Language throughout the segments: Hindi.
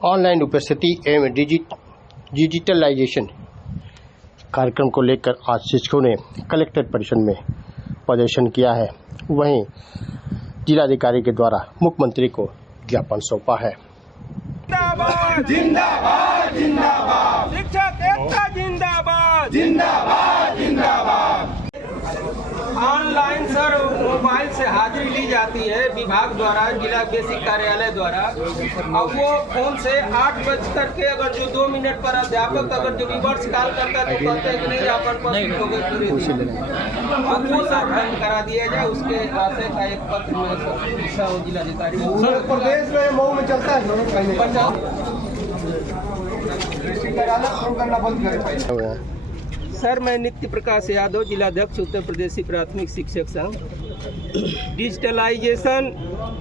ऑनलाइन उपस्थिति एवं डिजिटलाइजेशन कार्यक्रम को लेकर आज शिक्षकों ने कलेक्ट्रेट परिसर में प्रदर्शन किया है। वहीं जिलाधिकारी के द्वारा मुख्यमंत्री को ज्ञापन सौंपा है। जिंदाबाद जिंदाबाद जिंदाबाद शिक्षक एकता जिंदाबाद जिंदाबाद जिंदाबाद। ऑनलाइन सर मोबाइल से हाजिरी ली जाती है विभाग द्वारा, जिला बेसिक कार्यालय द्वारा। अब वो फोन से 8 बज के अगर जो 2 मिनट पर अध्यापक अगर जो रिवर्स कॉल करता है तो कहते हैं कि नहीं आप अनुपस्थित हो गए पूरे दिन, अब वो सर बंद करा दिया जाए। उसके आशय का एक पत्र में जिलाधिकारी प्रदेश में मऊ में चलता है। सर मैं नित्य प्रकाश यादव, जिलाध्यक्ष उत्तर प्रदेशी प्राथमिक शिक्षक संघ। डिजिटलाइजेशन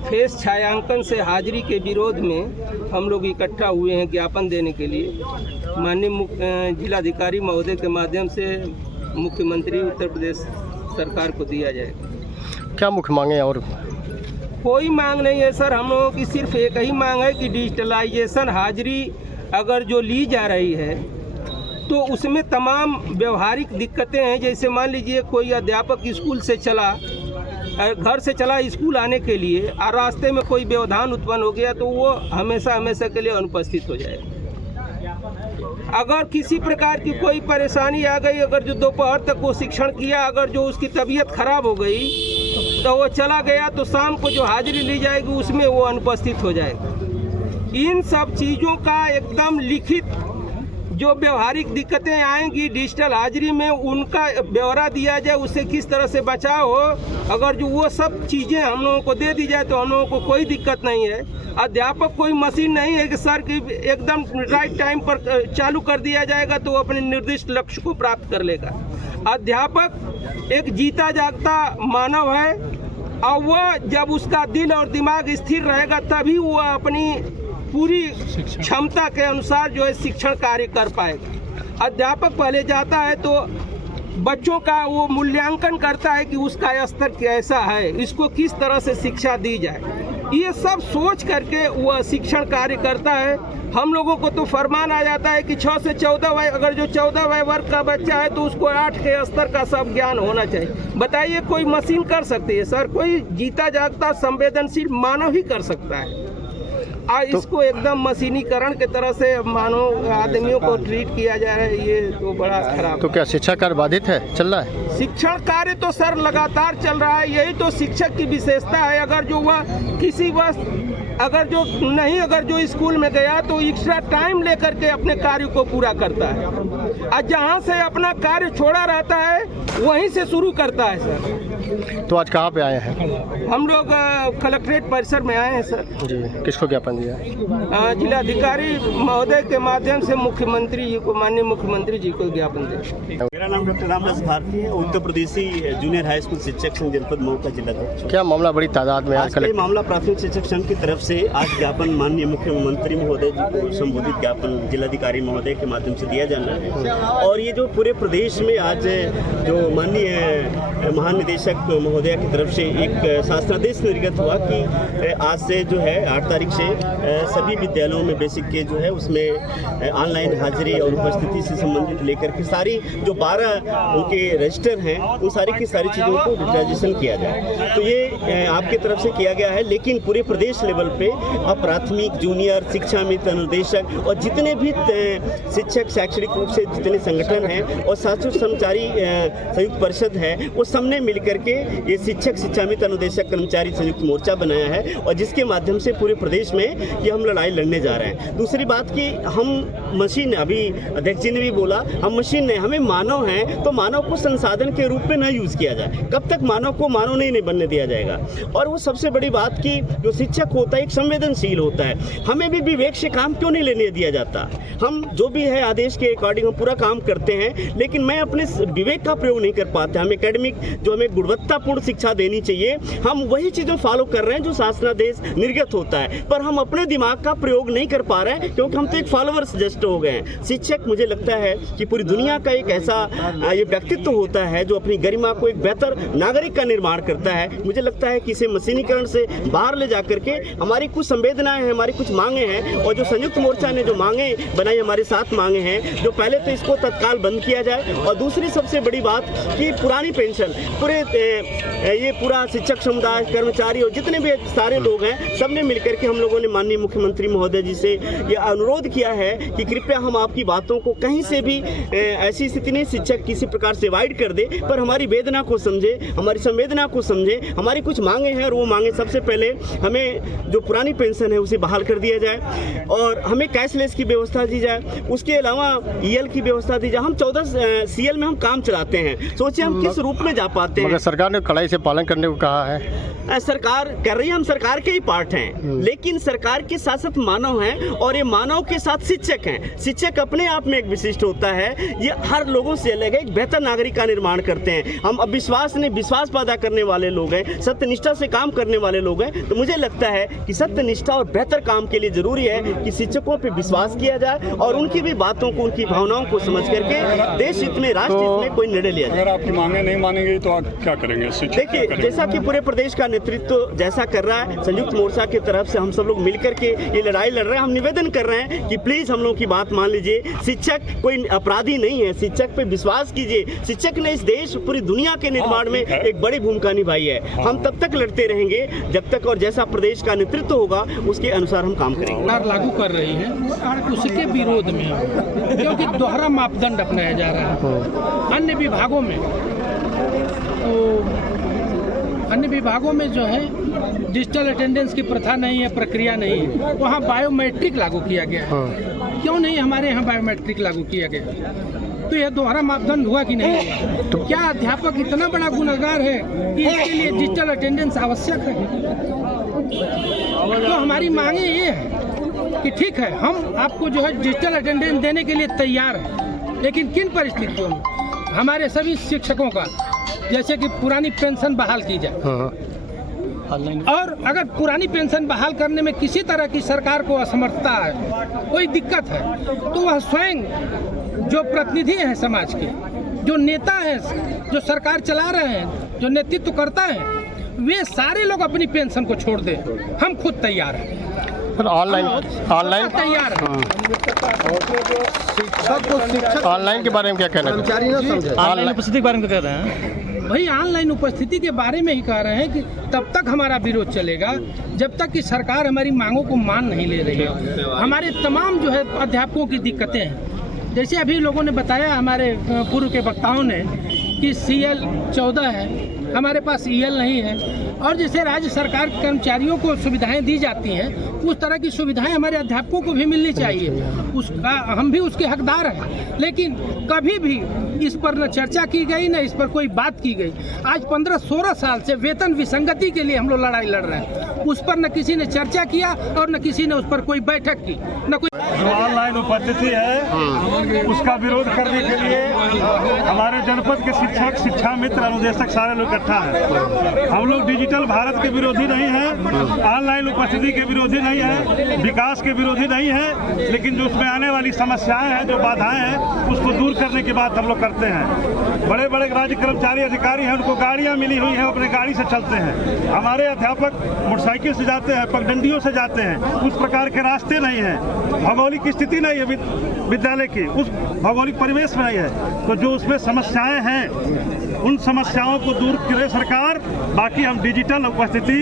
फेस छायांकन से हाजिरी के विरोध में हम लोग इकट्ठा हुए हैं ज्ञापन देने के लिए। माननीय जिलाधिकारी महोदय के माध्यम से मुख्यमंत्री उत्तर प्रदेश सरकार को दिया जाएगा। क्या मुख्य मांगे? और कोई मांग नहीं है सर, हम लोगों की सिर्फ एक ही मांग है कि डिजिटलाइजेशन हाजिरी अगर जो ली जा रही है तो उसमें तमाम व्यवहारिक दिक्कतें हैं। जैसे मान लीजिए कोई अध्यापक स्कूल से चला, घर से चला स्कूल आने के लिए और रास्ते में कोई व्यवधान उत्पन्न हो गया तो वो हमेशा हमेशा के लिए अनुपस्थित हो जाएगा। अगर किसी प्रकार की कोई परेशानी आ गई, अगर जो दोपहर तक वो शिक्षण किया, अगर जो उसकी तबीयत खराब हो गई तो वो चला गया तो शाम को जो हाजिरी ली जाएगी उसमें वो अनुपस्थित हो जाएगा। इन सब चीज़ों का एकदम लिखित जो व्यवहारिक दिक्कतें आएंगी डिजिटल हाजिरी में उनका ब्यौरा दिया जाए, उससे किस तरह से बचाव हो। अगर जो वो सब चीज़ें हम लोगों को दे दी जाए तो हम लोगों को कोई दिक्कत नहीं है। अध्यापक कोई मशीन नहीं है कि सर की एकदम राइट टाइम पर चालू कर दिया जाएगा तो वो अपने निर्दिष्ट लक्ष्य को प्राप्त कर लेगा। अध्यापक एक जीता जागता मानव है और वह जब उसका दिल और दिमाग स्थिर रहेगा तभी वो अपनी पूरी क्षमता के अनुसार जो है शिक्षण कार्य कर पाएगा। अध्यापक पहले जाता है तो बच्चों का वो मूल्यांकन करता है कि उसका स्तर कैसा है, इसको किस तरह से शिक्षा दी जाए, ये सब सोच करके वह शिक्षण कार्य करता है। हम लोगों को तो फरमान आ जाता है कि 6 से 14 अगर जो 14 वर्ग का बच्चा है तो उसको 8 के स्तर का सब ज्ञान होना चाहिए। बताइए कोई मशीन कर सकती है सर? कोई जीता जागता संवेदनशील मानव ही कर सकता है। तो इसको एकदम मशीनीकरण के तरह से मानव आदमियों को ट्रीट किया जा रहा है, ये तो बड़ा खराब। तो क्या शिक्षा कार्य बाधित है, चल रहा है? शिक्षण कार्य तो सर लगातार चल रहा है, यही तो शिक्षक की विशेषता है। अगर जो वह किसी अगर जो स्कूल में गया तो एक्स्ट्रा टाइम लेकर के अपने कार्य को पूरा करता है और जहाँ से अपना कार्य छोड़ा रहता है वहीं से शुरू करता है सर। तो आज कहाँ पे आए हैं? हम लोग कलेक्ट्रेट परिसर में आए हैं सर। जी, किसको ज्ञापन दिया? जिलाधिकारी महोदय के माध्यम से मुख्यमंत्री जी को, माननीय मुख्यमंत्री जी को ज्ञापन दे। मेरा नाम डॉक्टर रामदास भारती है, उत्तर प्रदेशी जूनियर हाई स्कूल शिक्षक संघ जनपद मऊ का जिलाध्यक्ष। क्या मामला बड़ी तादाद में आज मामला प्राथमिक शिक्षक संघ की तरफ से आज ज्ञापन माननीय मुख्यमंत्री महोदय जी को संबोधित ज्ञापन जिलाधिकारी महोदय के माध्यम से दिया जाना है। और ये जो पूरे प्रदेश में आज जो माननीय महानिदेशक महोदय की तरफ से एक शासनादेश निर्गत हुआ कि आज से जो है 8 तारीख से सभी विद्यालयों में बेसिक के जो है उसमें ऑनलाइन हाजिरी और उपस्थिति से संबंधित लेकर के सारी जो 12 उनके रजिस्टर हैं उन सारी की सारी चीज़ों को डिजिटाइजेशन किया जाए। तो ये आपकी तरफ से किया गया है, लेकिन पूरे प्रदेश लेवल पे अब प्राथमिक जूनियर शिक्षा मित्र अनुदेशक और जितने भी शिक्षक शैक्षणिक रूप से जितने संगठन हैं और शासकीय कर्मचारी संयुक्त परिषद है वो सबने मिलकर के ये शिक्षक शिक्षा मित्र अनुदेशक कर्मचारी संयुक्त मोर्चा बनाया है और जिसके माध्यम से पूरे प्रदेश में ये हम लड़ाई लड़ने जा रहे हैं। दूसरी बात कि हम मशीन, अभी अध्यक्ष जी ने भी बोला हम मशीन नहीं, हमें मानव हैं तो मानव को संसाधन के रूप में न यूज़ किया जाए। कब तक मानव को मानव नहीं बनने दिया जाएगा। और वो सबसे बड़ी बात कि जो शिक्षक होता है एक संवेदनशील होता है, हमें भी विवेक से काम क्यों नहीं लेने दिया जाता? हम जो भी है आदेश के अकॉर्डिंग हम पूरा काम करते हैं, लेकिन मैं अपने विवेक का प्रयोग नहीं कर पाते। हम एकेडमिक जो हमें गुणवत्तापूर्ण शिक्षा देनी चाहिए हम वही चीज़ें फॉलो कर रहे हैं जो शासनादेश निर्गत होता है, पर हम अपने दिमाग का प्रयोग नहीं कर पा रहे हैं क्योंकि हम तो एक फॉलोअर्स जस्ट हो गए हैं। शिक्षक मुझे लगता है कि पूरी दुनिया का एक ऐसा ये व्यक्तित्व होता है जो अपनी गरिमा को एक बेहतर नागरिक का निर्माण करता है। मुझे लगता है कि इसे मशीनीकरण से बाहर ले जाकर के हमारी हमारी कुछ संवेदनाएं हैं, हमारी कुछ मांगे हैं, और जो संयुक्त मोर्चा ने जो मांगे बनाई, हमारे 7 मांगे हैं, जो पहले तो इसको तत्काल बंद किया जाए, और दूसरी सबसे बड़ी बात कि पुरानी पेंशन ये पूरा शिक्षक समुदाय, कर्मचारी और जितने भी सारे लोग हैं, सब ने मिलकर के हम लोगों ने माननीय मुख्यमंत्री महोदय जी से ये अनुरोध किया है कि कृपया हम आपकी बातों को कहीं से भी ऐसी स्थिति नहीं शिक्षक किसी प्रकार से अवॉइड कर दे, पर हमारी वेदना को समझे, हमारी संवेदना को समझे। हमारी कुछ मांगे हैं, और वो मांगे सबसे पहले हमें जो पुरानी पेंशन है उसे बहाल कर दिया जाए, और हमें कैशलेस की व्यवस्था दी जाए, उसके अलावा ईएल की व्यवस्था दी जाए। हम 14 सीएल में हम काम चलाते हैं, सोचिए हम किस रूप में जा पाते हैं। मगर सरकार ने कड़ाई से पालन करने को कहा है। सरकार कर रही है, हम सरकार के ही पार्ट हैं, लेकिन सरकार के साथ साथ मानव हैं, और ये मानव के साथ शिक्षक हैं। शिक्षक अपने आप में एक विशिष्ट होता है, ये हर लोगों से अलग है, एक बेहतर नागरिक का निर्माण करते हैं। हम अब विश्वास पैदा करने वाले लोग हैं, सत्यनिष्ठा से काम करने वाले लोग हैं। तो मुझे लगता है कि सत्यनिष्ठा और बेहतर काम के लिए जरूरी है कि शिक्षकों पर विश्वास किया जाए, और उनकी भी बातों को, उनकी भावनाओं को समझ करके देश हित में, राष्ट्र हित में कोई निर्णय लिया जाए। अगर आपकी मांगे नहीं मानेंगे तो आप क्या करेंगे? देखिए, जैसा कि पूरे प्रदेश का नेतृत्व जैसा कर रहा है, संयुक्त मोर्चा की तरफ से हम सब लोग मिलकर के ये लड़ाई लड़ रहे हैं। हम निवेदन कर रहे हैं कि प्लीज हम लोगों की बात मान लीजिए। शिक्षक कोई अपराधी नहीं है, शिक्षक पे विश्वास कीजिए। शिक्षक ने इस देश, पूरी दुनिया के निर्माण में एक बड़ी भूमिका निभाई है। हम तब तक लड़ते रहेंगे जब तक, और जैसा प्रदेश का नेतृत्व होगा उसके अनुसार हम काम करेंगे। लागू कर रही है उसके विरोध में, क्योंकि दोहरा मापदंड अपनाया जा रहा है। अन्य विभागों में जो है डिजिटल अटेंडेंस की प्रथा नहीं है, प्रक्रिया नहीं है, वहाँ बायोमेट्रिक लागू किया गया है। क्यों नहीं हमारे यहाँ बायोमेट्रिक लागू किया गया? तो यह दोहरा मापदंड हुआ कि नहीं? तो क्या अध्यापक इतना बड़ा गुनहगार है कि इसके लिए डिजिटल अटेंडेंस आवश्यक है? तो हमारी मांगे ये है कि ठीक है, हम आपको जो है डिजिटल अटेंडेंस देने के लिए तैयार हैं, लेकिन किन परिस्थितियों में? हमारे सभी शिक्षकों का जैसे कि पुरानी पेंशन बहाल की जाए, और अगर पुरानी पेंशन बहाल करने में किसी तरह की सरकार को असमर्थता है, कोई दिक्कत है, तो वह स्वयं जो प्रतिनिधि हैं समाज के, जो नेता हैं, जो सरकार चला रहे हैं, जो नेतृत्व करता है, वे सारे लोग अपनी पेंशन को छोड़ दें। हम खुद तैयार हैं, ऑनलाइन तैयार है। ऑनलाइन के बारे में क्या कहना है? ऑनलाइन उपस्थिति के बारे में कह रहे हैं भाई, ऑनलाइन उपस्थिति के बारे में ही कह रहे हैं कि तब तक हमारा विरोध चलेगा जब तक कि सरकार हमारी मांगों को मान नहीं ले रही है। हमारे तमाम जो है अध्यापकों की दिक्कतें हैं, जैसे अभी लोगों ने बताया, हमारे पूर्व के वक्ताओं ने, कि CL 14 है, हमारे पास EL नहीं है, और जैसे राज्य सरकार कर्मचारियों को सुविधाएं दी जाती हैं, उस तरह की सुविधाएं हमारे अध्यापकों को भी मिलनी चाहिए। उसका हम भी उसके हकदार हैं, लेकिन कभी भी इस पर न चर्चा की गई, न इस पर कोई बात की गई। आज 15-16 साल से वेतन विसंगति के लिए हम लोग लड़ाई लड़ रहे हैं, उस पर न किसी ने चर्चा किया और न किसी ने उस पर कोई बैठक की, न कोई। जो ऑनलाइन उपस्थिति है उसका विरोध करने के लिए हमारे जनपद के शिक्षक, शिक्षा मित्र, अनुदेशक सारे लोग इकट्ठा हैं। हम लोग डिजिटल भारत के विरोधी नहीं हैं, ऑनलाइन उपस्थिति के विरोधी नहीं है, विकास के विरोधी नहीं है, लेकिन जो उसमें आने वाली समस्याएं हैं, जो बाधाएं हैं, उसको दूर करने की बात हम लोग करते हैं। बड़े बड़े राज्य कर्मचारी अधिकारी हैं, उनको गाड़ियां मिली हुई हैं, अपने गाड़ी से चलते हैं। हमारे अध्यापक मोटरसाइकिल से जाते हैं, पगडंडियों से जाते हैं, उस प्रकार के रास्ते नहीं हैं, भौगोलिक स्थिति नहीं है विद्यालय की, उस भौगोलिक परिवेश में नहीं है। तो जो उसमें समस्याएं हैं, उन समस्याओं को दूर करे सरकार। बाकी हम डिजिटल उपस्थिति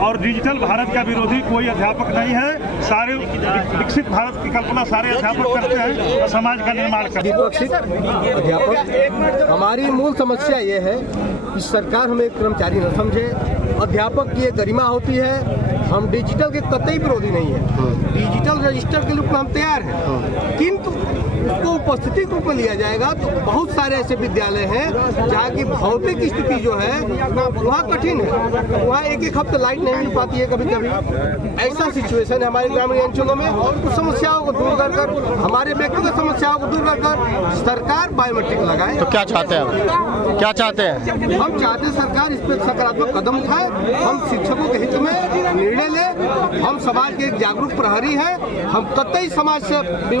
और डिजिटल भारत का विरोधी कोई अध्यापक नहीं है। सारे विकसित भारत की कल्पना सारे अध्यापक करते हैं और समाज का निर्माण करते हैं। विकसित अध्यापक, हमारी मूल समस्या ये है कि सरकार हमें कर्मचारी न समझे। अध्यापक की एक गरिमा होती है। हम डिजिटल के कतई विरोधी नहीं है, डिजिटल रजिस्टर के रूप में हम तैयार हैं, किंतु उसको उपस्थिति के रूप में लिया जाएगा तो बहुत सारे ऐसे विद्यालय हैं जहाँ की भौतिक स्थिति जो है वहाँ कठिन है, वहाँ एक हफ्ते लाइट नहीं मिल पाती है कभी कभी। ऐसा सिचुएशन है हमारे ग्रामीण अंचलों में। उस समस्याओं को दूर कर कर, हमारे व्यक्तिगत समस्याओं को दूर कर कर सरकार बायोमेट्रिक लगाए। तो क्या चाहते हैं? क्या चाहते हैं? हम चाहते हैं सरकार इस पर सकारात्मक कदम उठाए, हम शिक्षकों के हित में निर्णय ले। हम समाज के एक जागरूक प्रहरी हैं, हम कतई समाज से